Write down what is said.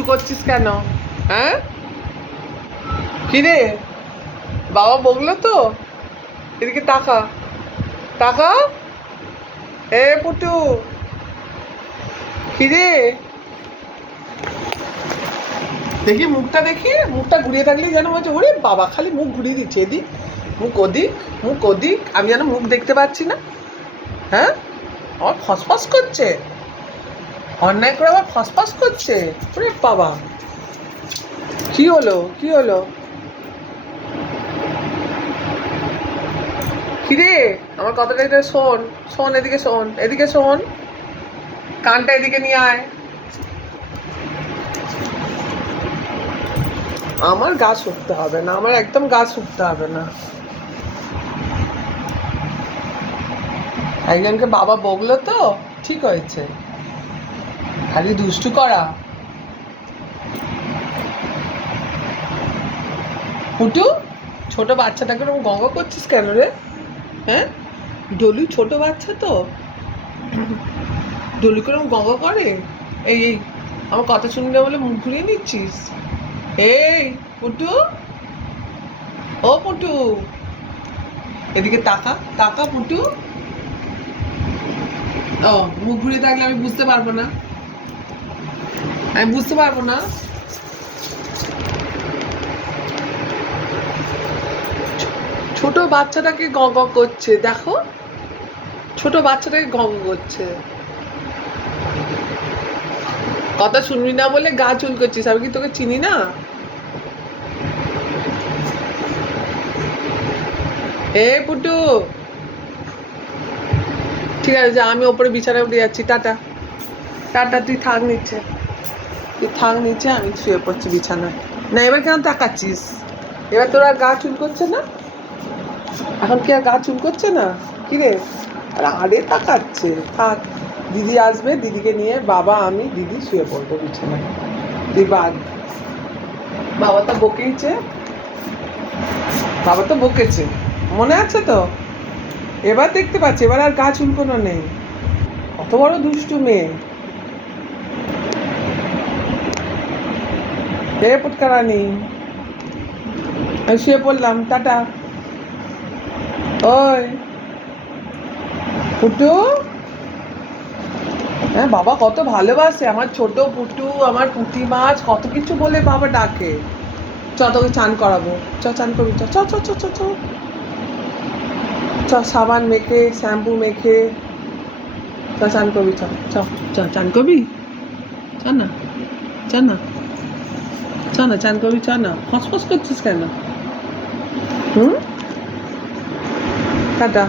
দুষ্টু করছিস কেন? হ্যাঁ, কিরে বাবা বকলো তো? এদিকে তাকা, তাকা। এ পুটু, কিরে দেখি মুখটা, দেখি মুখটা ঘুরিয়ে থাকলেই যেন বলছে ওরে বাবা, খালি মুখ ঘুরিয়ে দিচ্ছে, এদিক মুখ ওদিক, মুখ ওদিক, আমি যেন মুখ দেখতে পাচ্ছি না। হ্যাঁ, আমার ফসফস করছে, অন্যায় করে আবার ফসফস করছে। ওরে বাবা, কি হলো, কি হলো? কিরে আমার কথাটা এটা শোন, শোন, এদিকে শোন, এদিকে শোন, কানটা এদিকে নিয়ে আয়। আমার গা শুকতে হবে না, আমার একদম গা শুকতে হবে না। একজনকে বাবা বকলো তো, ঠিক হয়েছে। খালি দুষ্টু করা। পুটু, ছোট বাচ্চাটাকে ওরকম গঙ্গা করছিস কেন রে? হ্যাঁ, ডলু ছোট বাচ্চা তো, ডলুকে ওরকম গঙ্গা করে? এই এই আমার কথা শুনলে বলে মুখ ঘুরিয়ে নিচ্ছিস? এই পুটু, ও পুটু, এদিকে তাকা, তাকা পুটু। ও, মুখ ঘুরিয়ে থাকলে আমি বুঝতে পারবো না, আমি বুঝতে পারবো না। ছোট বাচ্চাটাকে গঙ্গ করছে, দেখো, ছোট বাচ্চাটাকে গঙ্গ করছে। কথা শুনবি না বলে গা চুল করছিস, আমি কি তোকে চিনি না? এ পুটু, ঠিক আছে যা, আমি ওপরে বিছানায় উঠে যাচ্ছি, টাটা। টাটা, তুই থাক নিচে, তুই থাক নিচে, আমি শুয়ে পড়ছি বিছানায়। না এবার কেন তাকাচ্ছিস? এবার তোর আর গা চুল করছে না? এখন কি আর গা চুল করছে না? কিরে, আর আরে তাকাচ্ছে, থাক। দিদি আসবে, দিদিকে নিয়ে বাবা, আমি, দিদি শুয়ে পড়বো বিছানায়। তুই বাদ। বাবা তো বকেইছে, বাবা তো বকেছে, মনে আছে তো? এবার দেখতে পাচ্ছি, এবার আর গা চুলকোনো নেই। কত বড় দুষ্টু মেয়ে। হে পুটকারানি, আমি শুয়ে পড়লাম, টাটা। ওই পুটু, হ্যাঁ বাবা কত ভালোবাসে, আমার ছোট পুটু, আমার পুঁটি মাছ, কত কিছু বলে বাবা ডাকে। চ তোকে চান করাবো, চ চান করবি, চ চ চ চ চ চ চ, সাবান মেখে, শ্যাম্পু মেখে, চ চান করবি, চ চ চ চান করবি, চ না, চ না, চ না চান করবি, চ না, ফসফস করছিস কেন? হুম, টাটা।